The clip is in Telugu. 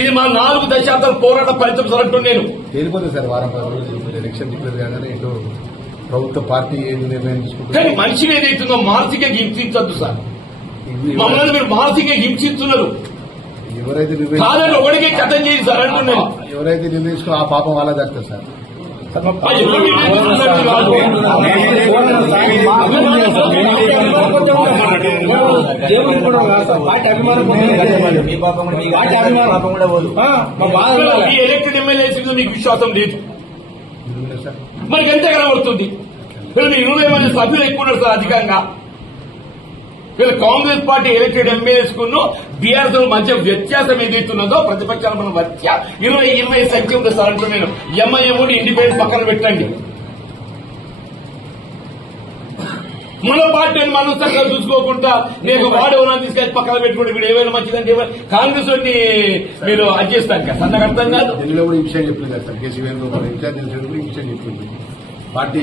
ఇది మా నాలుగు దశాబ్దాల పోరాట ఫలితం సార్ నేను. తేలిపోతుంది సార్ వారం పది రోజులు ఎలక్షన్ డిక్లేర్ కాగానే ఇటు ప్రభుత్వ పార్టీ ఏది నిర్ణయం కానీ తీసుకుంటుంది మనిషి ఏదైతుందో మానసిక హింసించద్దు సార్. మమ్మల్ని మీరు మానసిక హింసిస్తున్నారు ఎవరైతే నిర్ణయం కాదని ఒకటికే కథం చేసి సార్ అంటున్నాను ఎవరైతే నిర్ణయించుకో ఆ పాపం వాళ్ళ దక్కుతుంది సార్. మీ పాపం కూడా మీ పాపం కూడా పోదు. ఈ ఎలక్టెడ్ ఎమ్మెల్యేస్ మీద మీకు విశ్వాసం లేదు? మనకి ఎంత కనబడుతుంది? వీళ్ళు ఇరవై మంది సభ్యులు ఎక్కువ ఉన్నారు సార్ అధికంగా. వీళ్ళు కాంగ్రెస్ పార్టీ ఎలక్టెడ్ ఎమ్మెల్యేస్ కును బీఆర్ఎస్ మధ్య వ్యత్యాసం ఏదైతున్నదో ప్రతిపక్షాల మన మధ్య ఇరవై ఇరవై సంఖ్య ఉంది సార్ అంటున్నాను ఎంఐఎం కూడా ఇండిపెండెంట్ పక్కన పెట్టండి. మన పార్టీని సరిగ్గా చూసుకోకుండా నేను వాడు ఎవరైనా తీసుకెళ్ళి పక్కన పెట్టుకుంటే వీడు ఏమైనా మంచిదంటే కాంగ్రెస్ వాడిని మీరు అది చేస్తాను కదా. నాకు అర్థం కాదు. ఢిల్లీలో కూడా ఈ విషయం చెప్పింది కదా సార్. కేసీఆర్ వేణుగోపాల్ ఇన్ఛార్జ్ చేసేటప్పుడు ఈ విషయం చెప్పింది. పార్టీ